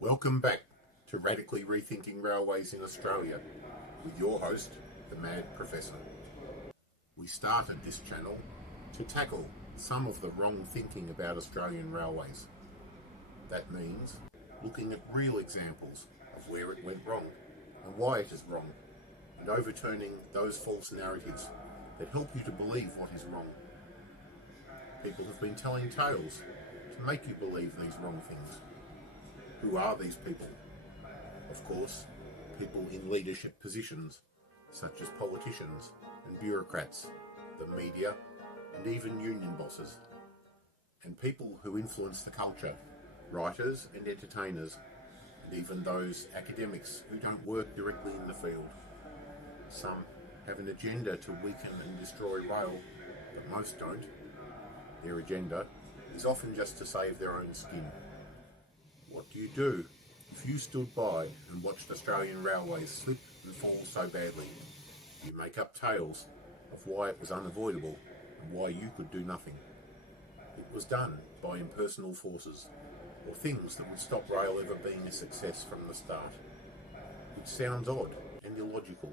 Welcome back to Radically Rethinking Railways in Australia with your host, the Mad Professor. We started this channel to tackle some of the wrong thinking about Australian railways. That means looking at real examples of where it went wrong and why it is wrong, and overturning those false narratives that help you to believe what is wrong. People have been telling tales to make you believe these wrong things. Who are these people? Of course, people in leadership positions, such as politicians and bureaucrats, the media, and even union bosses. And people who influence the culture, writers and entertainers, and even those academics who don't work directly in the field. Some have an agenda to weaken and destroy rail, but most don't. Their agenda is often just to save their own skin. What do you do if you stood by and watched Australian railways slip and fall so badly? You make up tales of why it was unavoidable and why you could do nothing. It was done by impersonal forces, or things that would stop rail ever being a success from the start. Which sounds odd and illogical.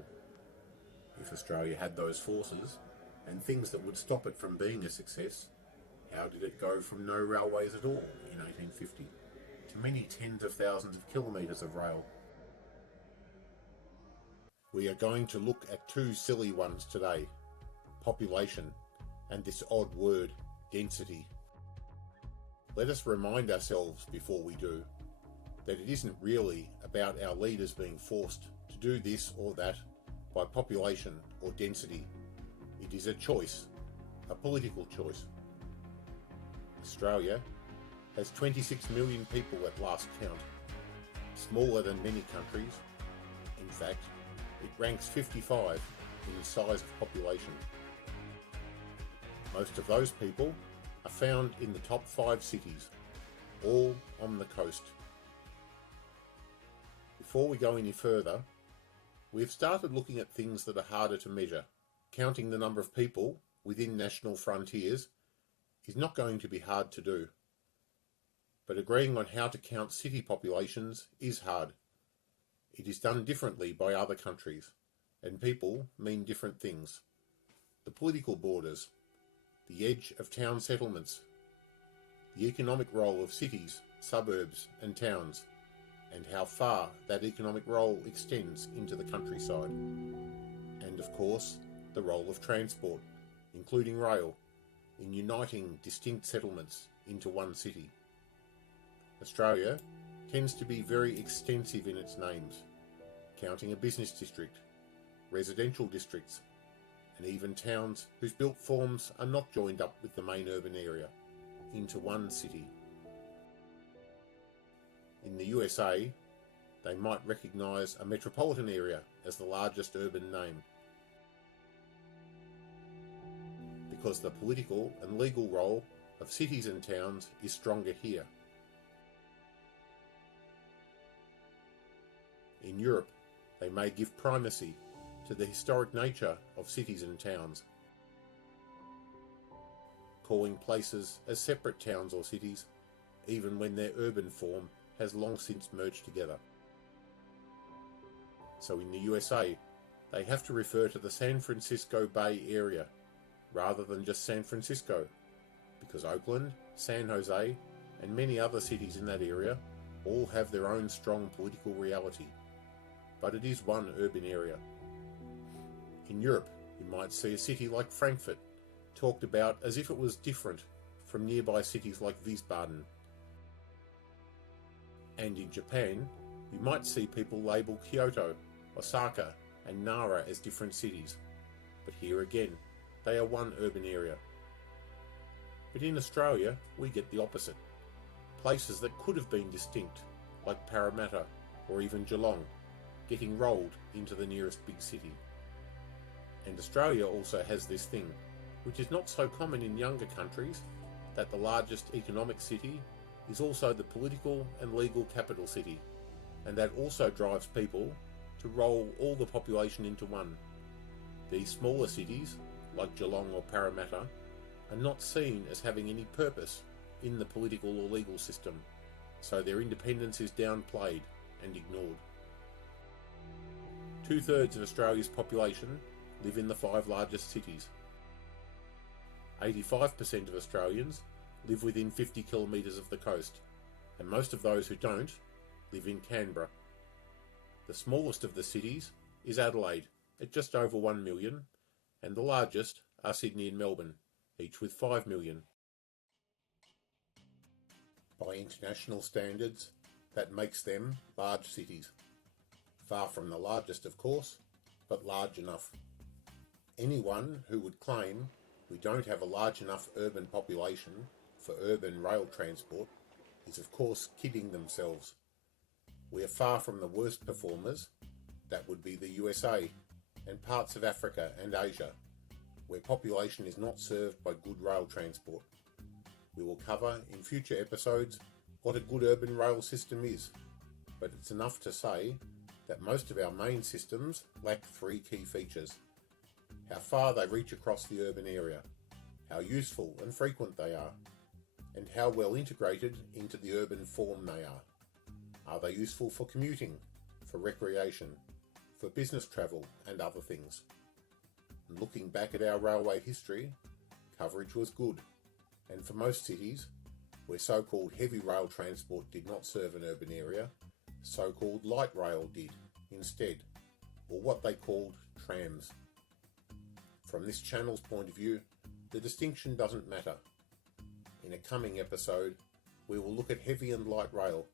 If Australia had those forces and things that would stop it from being a success, how did it go from no railways at all in 1850 to many tens of thousands of kilometres of rail? We are going to look at two silly ones today: population and this odd word, density. Let us remind ourselves before we do that it isn't really about our leaders being forced to do this or that by population or density. It is a choice, a political choice. Australia has 26 million people at last count, smaller than many countries. In fact, it ranks 55 in size of population. Most of those people are found in the top 5 cities, all on the coast. Before we go any further, we've started looking at things that are harder to measure. Counting the number of people within national frontiers is not going to be hard to do. But agreeing on how to count city populations is hard. It is done differently by other countries, and people mean different things. The political borders, the edge of town settlements, the economic role of cities, suburbs and towns, and how far that economic role extends into the countryside. And of course, the role of transport, including rail, in uniting distinct settlements into one city. Australia tends to be very extensive in its names, counting a business district, residential districts, and even towns whose built forms are not joined up with the main urban area into one city. In the USA, they might recognise a metropolitan area as the largest urban name, because the political and legal role of cities and towns is stronger here. In Europe, they may give primacy to the historic nature of cities and towns, calling places as separate towns or cities, even when their urban form has long since merged together. So in the USA, they have to refer to the San Francisco Bay Area rather than just San Francisco, because Oakland, San Jose, and many other cities in that area all have their own strong political reality. But it is one urban area. In Europe, you might see a city like Frankfurt talked about as if it was different from nearby cities like Wiesbaden. And in Japan, you might see people label Kyoto, Osaka, and Nara as different cities. But here again, they are one urban area. But in Australia, we get the opposite. Places that could have been distinct, like Parramatta or even Geelong, getting rolled into the nearest big city. And Australia also has this thing, which is not so common in younger countries, that the largest economic city is also the political and legal capital city, and that also drives people to roll all the population into one. These smaller cities, like Geelong or Parramatta, are not seen as having any purpose in the political or legal system, so their independence is downplayed and ignored. 2/3 of Australia's population live in the 5 largest cities. 85% of Australians live within 50 kilometres of the coast, and most of those who don't live in Canberra. The smallest of the cities is Adelaide, at just over 1 million, and the largest are Sydney and Melbourne, each with 5 million. By international standards, that makes them large cities. Far from the largest, of course, but large enough. Anyone who would claim we don't have a large enough urban population for urban rail transport is of course kidding themselves. We are far from the worst performers. That would be the USA and parts of Africa and Asia, where population is not served by good rail transport. We will cover in future episodes what a good urban rail system is, but it's enough to say that most of our main systems lack 3 key features: how far they reach across the urban area, how useful and frequent they are, and how well integrated into the urban form they are. Are they useful for commuting, for recreation, for business travel and other things? And looking back at our railway history, coverage was good, and for most cities, where so-called heavy rail transport did not serve an urban area, so-called light rail did instead, or what they called trams. From this channel's point of view, the distinction doesn't matter. In a coming episode, we will look at heavy and light rail.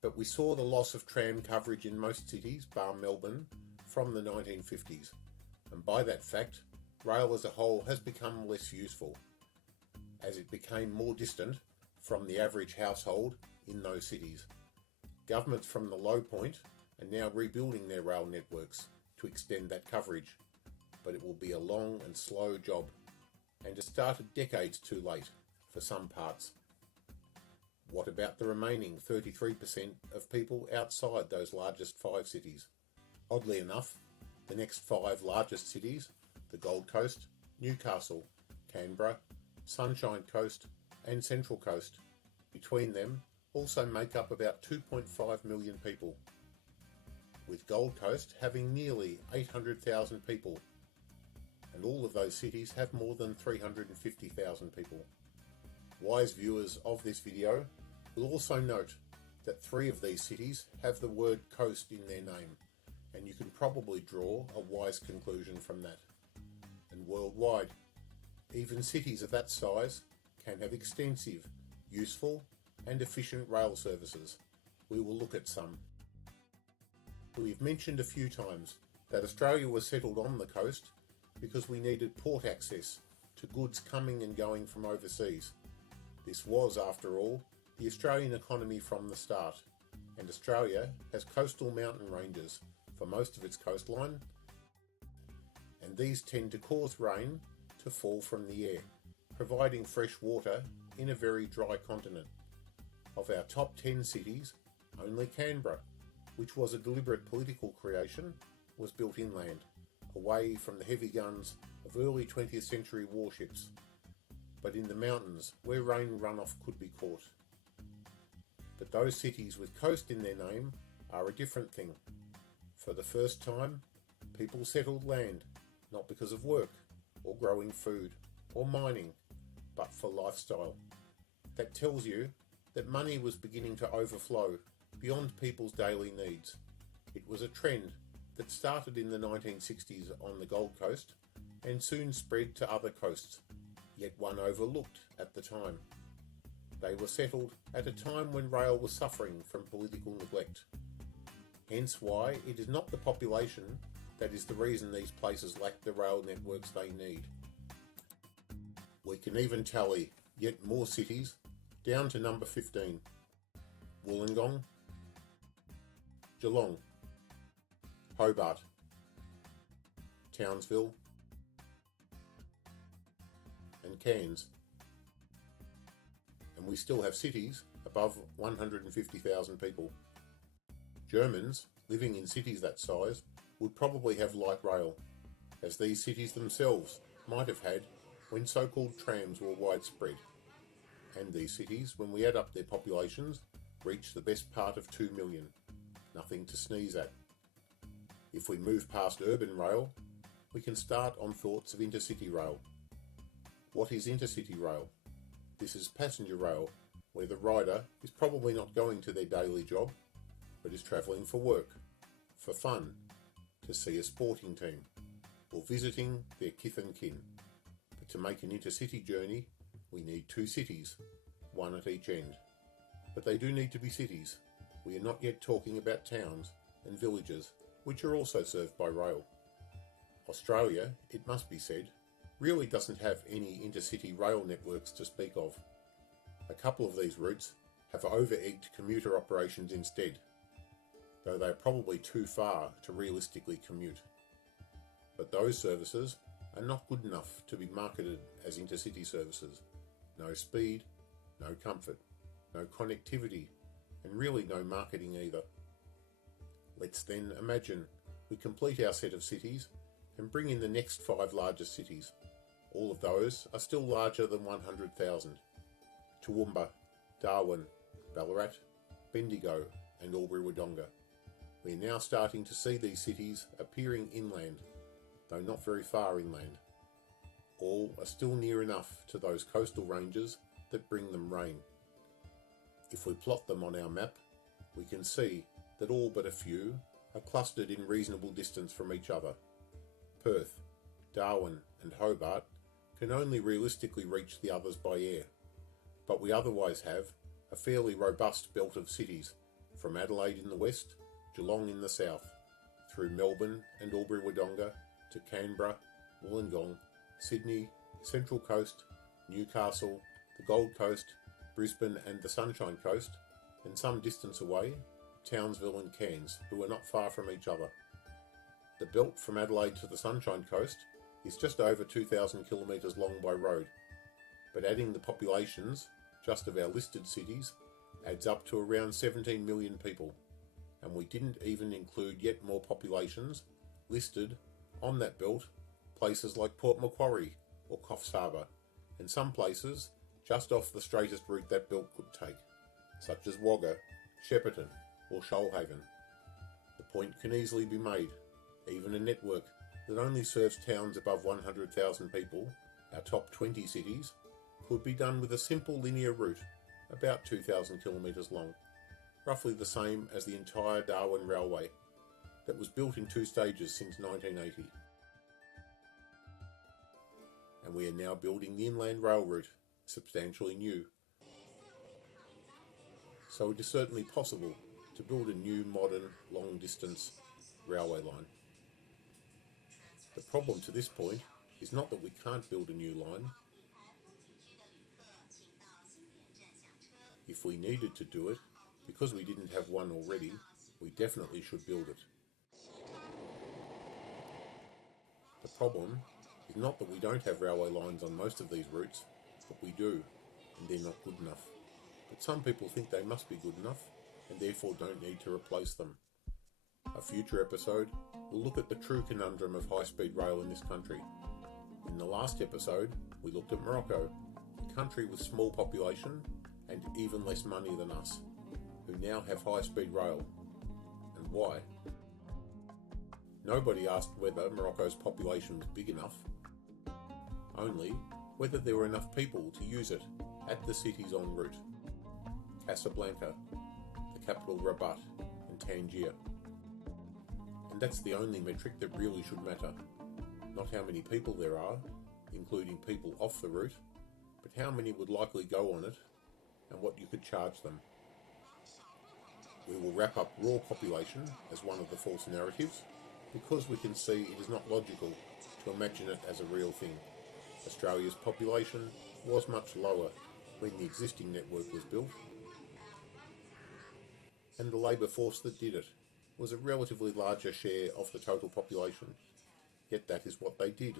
But we saw the loss of tram coverage in most cities, bar Melbourne, from the 1950s, and by that fact, rail as a whole has become less useful, as it became more distant from the average household in those cities. Governments from the low point are now rebuilding their rail networks to extend that coverage, but it will be a long and slow job, and it started decades too late for some parts. What about the remaining 33% of people outside those largest 5 cities? Oddly enough, the next 5 largest cities, the Gold Coast, Newcastle, Canberra, Sunshine Coast and Central Coast, between them also make up about 2.5 million people, with Gold Coast having nearly 800,000 people, and all of those cities have more than 350,000 people. Wise viewers of this video will also note that 3 of these cities have the word coast in their name, and you can probably draw a wise conclusion from that. And worldwide, even cities of that size can have extensive, useful and efficient rail services. We will look at some. We've mentioned a few times that Australia was settled on the coast because we needed port access to goods coming and going from overseas. This was, after all, the Australian economy from the start, and Australia has coastal mountain ranges for most of its coastline, and these tend to cause rain to fall from the air, providing fresh water in a very dry continent. Of our top 10 cities, only Canberra, which was a deliberate political creation, was built inland, away from the heavy guns of early 20th century warships, but in the mountains where rain runoff could be caught. But those cities with coast in their name are a different thing. For the first time, people settled land, not because of work, or growing food, or mining, but for lifestyle. That tells you that money was beginning to overflow beyond people's daily needs. It was a trend that started in the 1960s on the Gold Coast and soon spread to other coasts, yet one overlooked at the time. They were settled at a time when rail was suffering from political neglect. Hence why it is not the population that is the reason these places lack the rail networks they need. We can even tally yet more cities down to number 15. Wollongong, Geelong, Hobart, Townsville and Cairns. And we still have cities above 150,000 people. Germans living in cities that size would probably have light rail, as these cities themselves might have had when so-called trams were widespread. And these cities, when we add up their populations, reach the best part of 2 million. Nothing to sneeze at. If we move past urban rail, we can start on thoughts of intercity rail. What is intercity rail? This is passenger rail, where the rider is probably not going to their daily job, but is travelling for work, for fun, to see a sporting team, or visiting their kith and kin. But to make an intercity journey, we need 2 cities, one at each end. But they do need to be cities. We are not yet talking about towns and villages, which are also served by rail. Australia, it must be said, really doesn't have any intercity rail networks to speak of. A couple of these routes have over-egged commuter operations instead, though they are probably too far to realistically commute. But those services are not good enough to be marketed as intercity services. No speed, no comfort, no connectivity, and really no marketing either. Let's then imagine we complete our set of cities and bring in the next 5 largest cities. All of those are still larger than 100,000. Toowoomba, Darwin, Ballarat, Bendigo and Albury-Wodonga. We are now starting to see these cities appearing inland, though not very far inland. All are still near enough to those coastal ranges that bring them rain. If we plot them on our map, we can see that all but a few are clustered in reasonable distance from each other. Perth, Darwin and Hobart can only realistically reach the others by air, but we otherwise have a fairly robust belt of cities from Adelaide in the west, Geelong in the south, through Melbourne and Albury-Wodonga to Canberra, Wollongong, Sydney, Central Coast, Newcastle, the Gold Coast, Brisbane and the Sunshine Coast, and some distance away, Townsville and Cairns, who are not far from each other. The belt from Adelaide to the Sunshine Coast is just over 2,000 kilometres long by road, but adding the populations just of our listed cities adds up to around 17 million people, and we didn't even include yet more populations listed on that belt, places like Port Macquarie or Coffs Harbour, and some places just off the straightest route that belt could take, such as Wagga, Shepparton or Shoalhaven. The point can easily be made. Even a network that only serves towns above 100,000 people, our top 20 cities, could be done with a simple linear route, about 2,000 kilometres long, roughly the same as the entire Darwin Railway, that was built in 2 stages since 1980. And we are now building the inland rail route, substantially new. So it is certainly possible to build a new modern long-distance railway line. The problem to this point is not that we can't build a new line. If we needed to do it, because we didn't have one already, we definitely should build it. The problem is not that we don't have railway lines on most of these routes, but we do, and they're not good enough. But some people think they must be good enough, and therefore don't need to replace them. A future episode will look at the true conundrum of high-speed rail in this country. In the last episode, we looked at Morocco, a country with small population and even less money than us, who now have high-speed rail. And why? Nobody asked whether Morocco's population was big enough, only whether there were enough people to use it at the cities en route. Casablanca, the capital Rabat, and Tangier. And that's the only metric that really should matter. Not how many people there are, including people off the route, but how many would likely go on it and what you could charge them. We will wrap up raw population as one of the false narratives because we can see it is not logical to imagine it as a real thing. Australia's population was much lower when the existing network was built, and the labour force that did it was a relatively larger share of the total population, yet that is what they did.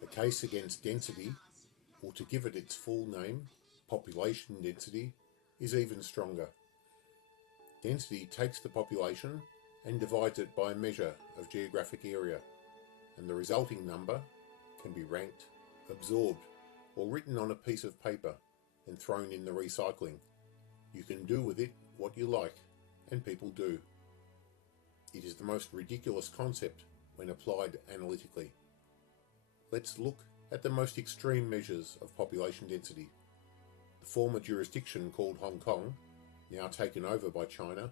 The case against density, or to give it its full name, population density, is even stronger. Density takes the population and divides it by a measure of geographic area. and the resulting number can be ranked, absorbed, or written on a piece of paper and thrown in the recycling. You can do with it what you like, and people do. It is the most ridiculous concept when applied analytically. Let's look at the most extreme measures of population density. The former jurisdiction called Hong Kong, now taken over by China,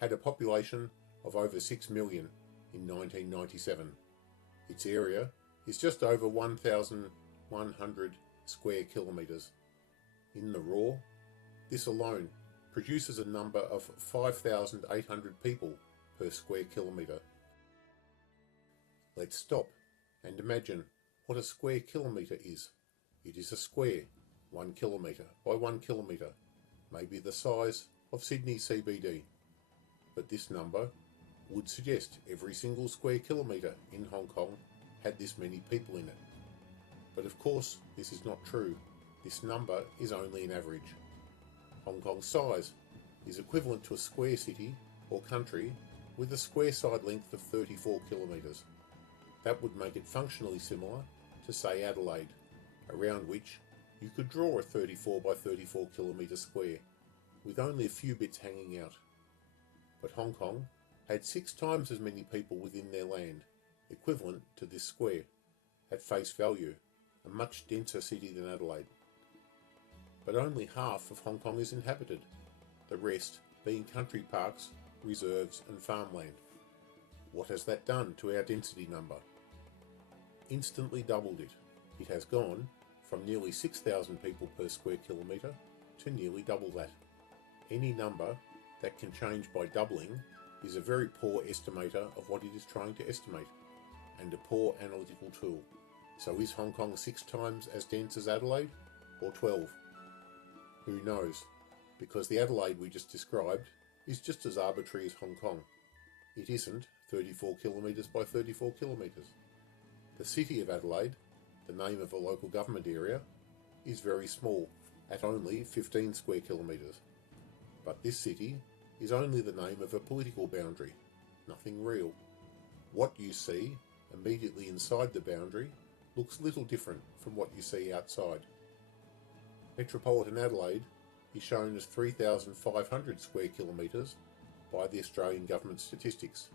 had a population of over 6 million in 1997. Its area is just over 1,100 square kilometres. In the raw, this alone produces a number of 5,800 people per square kilometre. Let's stop and imagine what a square kilometre is. It is a square, 1 kilometre by 1 kilometre, maybe the size of Sydney CBD. But this number would suggest every single square kilometre in Hong Kong had this many people in it. But of course, this is not true. This number is only an average. Hong Kong's size is equivalent to a square city or country with a square side length of 34 kilometres. That would make it functionally similar to, say, Adelaide, around which you could draw a 34 by 34 kilometre square, with only a few bits hanging out. But Hong Kong had 6 times as many people within their land, equivalent to this square, at face value, a much denser city than Adelaide. But only half of Hong Kong is inhabited, the rest being country parks, reserves and farmland. What has that done to our density number? Instantly doubled it. It has gone from nearly 6,000 people per square kilometre to nearly double that. Any number that can change by doubling is a very poor estimator of what it is trying to estimate, and a poor analytical tool. So is Hong Kong 6 times as dense as Adelaide, or 12? Who knows? Because the Adelaide we just described is just as arbitrary as Hong Kong. It isn't 34 kilometres by 34 kilometres. The city of Adelaide, the name of a local government area, is very small, at only 15 square kilometres. But this city is only the name of a political boundary, nothing real. What you see immediately inside the boundary looks little different from what you see outside. Metropolitan Adelaide is shown as 3,500 square kilometres by the Australian Government statistics,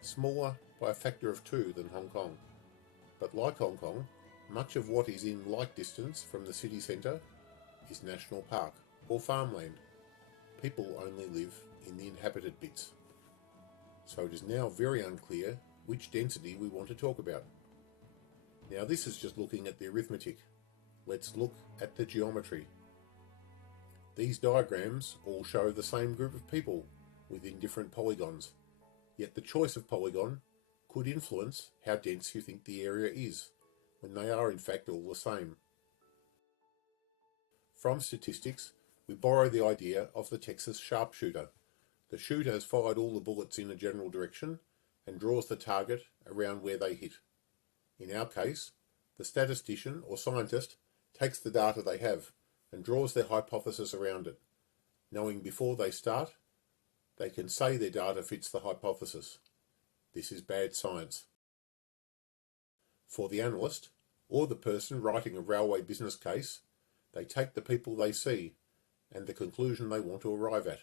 smaller by a factor of 2 than Hong Kong. But like Hong Kong, much of what is in like distance from the city centre is national park or farmland. People only live in the inhabited bits. So it is now very unclear which density we want to talk about. Now this is just looking at the arithmetic. Let's look at the geometry. These diagrams all show the same group of people within different polygons, yet the choice of polygon could influence how dense you think the area is, when they are in fact all the same. From statistics, we borrow the idea of the Texas sharpshooter. The shooter has fired all the bullets in a general direction and draws the target around where they hit. In our case, the statistician or scientist takes the data they have and draws their hypothesis around it. Knowing before they start, they can say their data fits the hypothesis. This is bad science. For the analyst, or the person writing a railway business case, they take the people they see and the conclusion they want to arrive at,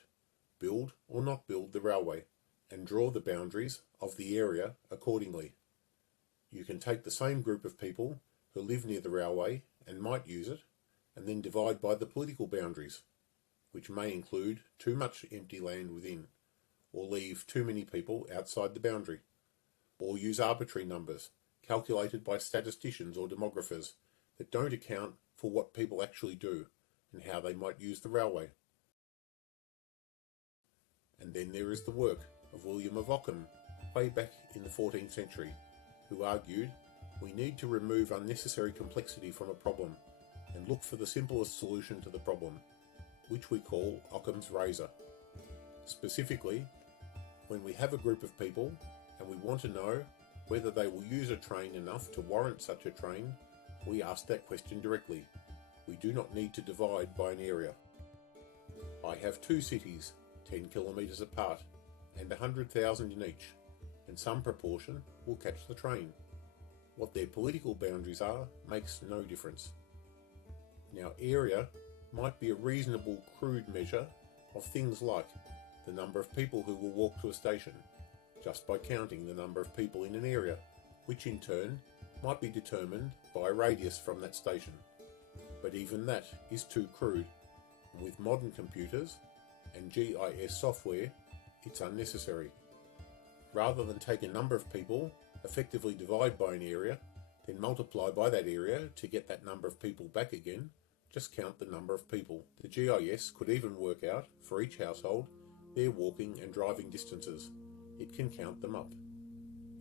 build or not build the railway, and draw the boundaries of the area accordingly. You can take the same group of people who live near the railway and might use it, and then divide by the political boundaries, which may include too much empty land within, or leave too many people outside the boundary, or use arbitrary numbers calculated by statisticians or demographers that don't account for what people actually do and how they might use the railway. And then there is the work of William of Ockham, way back in the 14th century, who argued we need to remove unnecessary complexity from a problem and look for the simplest solution to the problem, which we call Occam's razor. Specifically, when we have a group of people and we want to know whether they will use a train enough to warrant such a train, we ask that question directly. We do not need to divide by an area. I have 2 cities, 10 kilometres apart, and 100,000 in each, and some proportion will catch the train. What their political boundaries are makes no difference. Now, area might be a reasonable crude measure of things like the number of people who will walk to a station, just by counting the number of people in an area, which in turn might be determined by a radius from that station. But even that is too crude, and with modern computers and GIS software, it's unnecessary. Rather than take a number of people, effectively divide by an area, then multiply by that area to get that number of people back again, just count the number of people. The GIS could even work out, for each household, their walking and driving distances. It can count them up.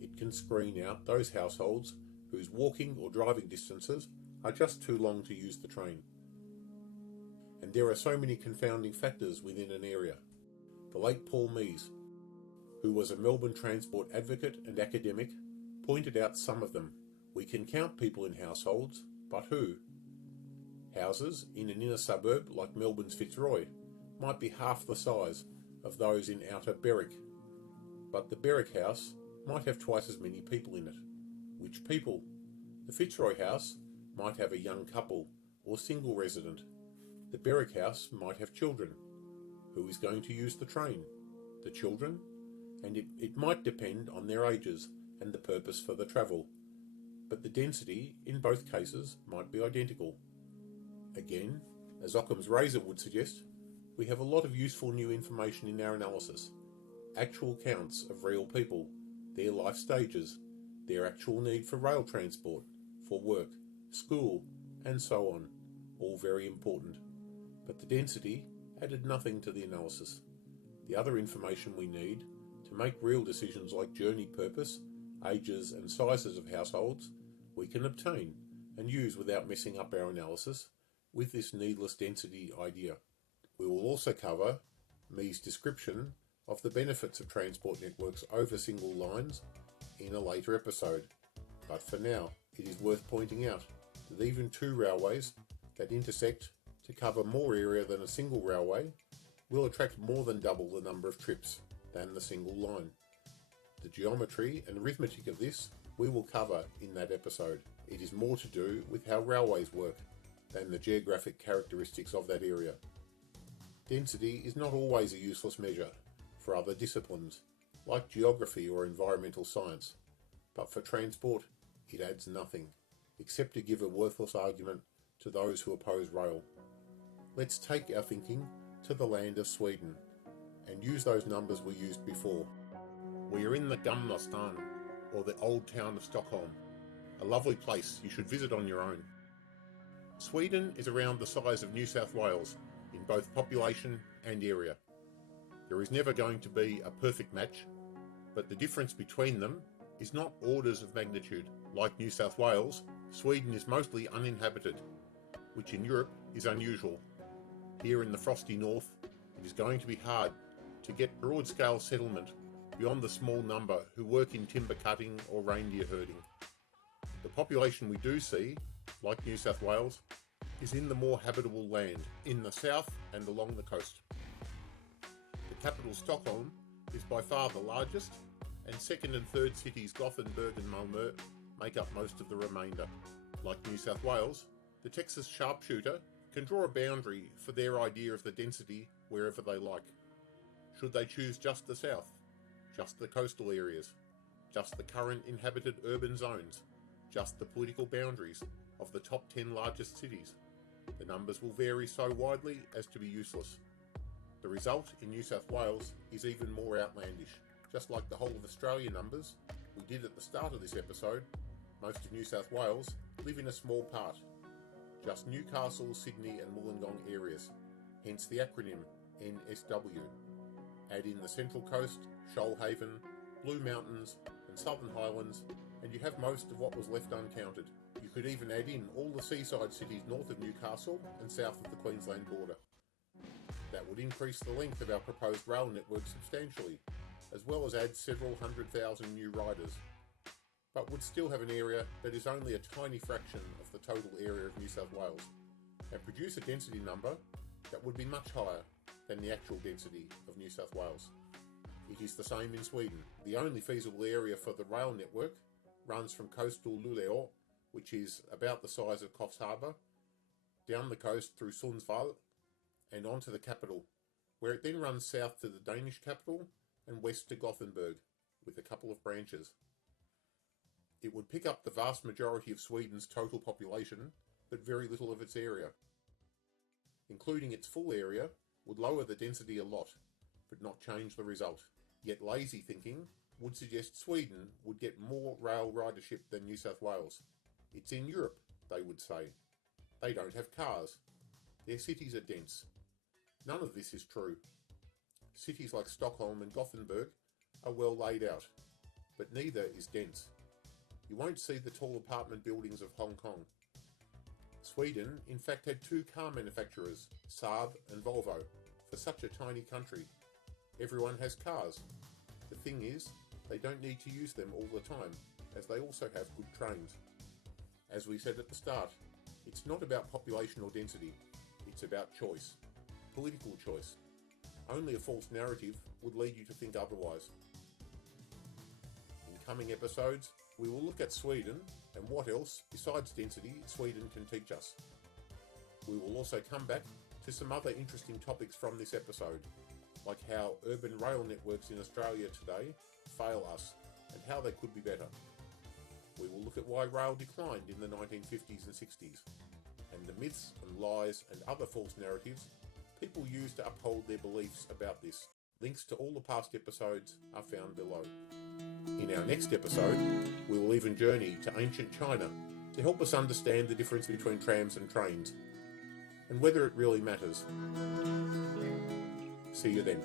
It can screen out those households whose walking or driving distances are just too long to use the train. And there are so many confounding factors within an area. The late Paul Mees, who was a Melbourne transport advocate and academic, pointed out some of them. We can count people in households, but who? Houses in an inner suburb like Melbourne's Fitzroy might be half the size of those in outer Berwick, but the Berwick house might have twice as many people in it. Which people? The Fitzroy house might have a young couple or single resident. The Berwick house might have children. Who is going to use the train? The children? And it might depend on their ages and the purpose for the travel. But the density in both cases might be identical. Again, as Occam's razor would suggest, we have a lot of useful new information in our analysis. Actual counts of real people, their life stages, their actual need for rail transport, for work, school, and so on, all very important. But the density added nothing to the analysis. The other information we need to make real decisions like journey purpose, ages and sizes of households, we can obtain and use without messing up our analysis with this needless density idea. We will also cover Mees' description of the benefits of transport networks over single lines in a later episode. But for now, it is worth pointing out that even two railways that intersect to cover more area than a single railway will attract more than double the number of trips than the single line. The geometry and arithmetic of this we will cover in that episode. It is more to do with how railways work than the geographic characteristics of that area. Density is not always a useless measure for other disciplines, like geography or environmental science, but for transport it adds nothing, except to give a worthless argument to those who oppose rail. Let's take our thinking to the land of Sweden and use those numbers we used before. We are in the Gamla stan, or the old town of Stockholm, a lovely place you should visit on your own. Sweden is around the size of New South Wales in both population and area. There is never going to be a perfect match, but the difference between them is not orders of magnitude. Like New South Wales, Sweden is mostly uninhabited, which in Europe is unusual. Here in the frosty north, it is going to be hard to get broad-scale settlement beyond the small number who work in timber cutting or reindeer herding. The population we do see, like New South Wales, is in the more habitable land, in the south and along the coast. The capital Stockholm is by far the largest, and second and third cities Gothenburg and Malmö make up most of the remainder. Like New South Wales, the Texas sharpshooter can draw a boundary for their idea of the density wherever they like. Should they choose just the south, just the coastal areas, just the current inhabited urban zones, just the political boundaries of the top 10 largest cities? The numbers will vary so widely as to be useless. The result in New South Wales is even more outlandish. Just like the whole of Australia numbers we did at the start of this episode, most of New South Wales live in a small part, just Newcastle, Sydney and Wollongong areas, hence the acronym NSW. Add in the Central Coast, Shoalhaven, Blue Mountains and Southern Highlands and you have most of what was left uncounted. You could even add in all the seaside cities north of Newcastle and south of the Queensland border. That would increase the length of our proposed rail network substantially, as well as add several 100,000 new riders, but would still have an area that is only a tiny fraction of the total area of New South Wales, and produce a density number that would be much higher than the actual density of New South Wales. It is the same in Sweden. The only feasible area for the rail network runs from coastal Luleå, which is about the size of Coffs Harbour, down the coast through Sundsvall and onto the capital, where it then runs south to the Danish capital and west to Gothenburg, with a couple of branches. It would pick up the vast majority of Sweden's total population, but very little of its area. Including its full area would lower the density a lot, but not change the result. Yet lazy thinking would suggest Sweden would get more rail ridership than New South Wales. It's in Europe, they would say. They don't have cars. Their cities are dense. None of this is true. Cities like Stockholm and Gothenburg are well laid out, but neither is dense. You won't see the tall apartment buildings of Hong Kong. Sweden, in fact, had 2 car manufacturers, Saab and Volvo, for such a tiny country. Everyone has cars. The thing is, they don't need to use them all the time, as they also have good trains. As we said at the start, it's not about population or density, it's about choice. Political choice. Only a false narrative would lead you to think otherwise. In coming episodes, we will look at Sweden and what else, besides density, Sweden can teach us. We will also come back to some other interesting topics from this episode, like how urban rail networks in Australia today fail us and how they could be better. We will look at why rail declined in the 1950s and 60s, and the myths and lies and other false narratives people use to uphold their beliefs about this. Links to all the past episodes are found below. In our next episode, we will even journey to ancient China to help us understand the difference between trams and trains, and whether it really matters. See you then.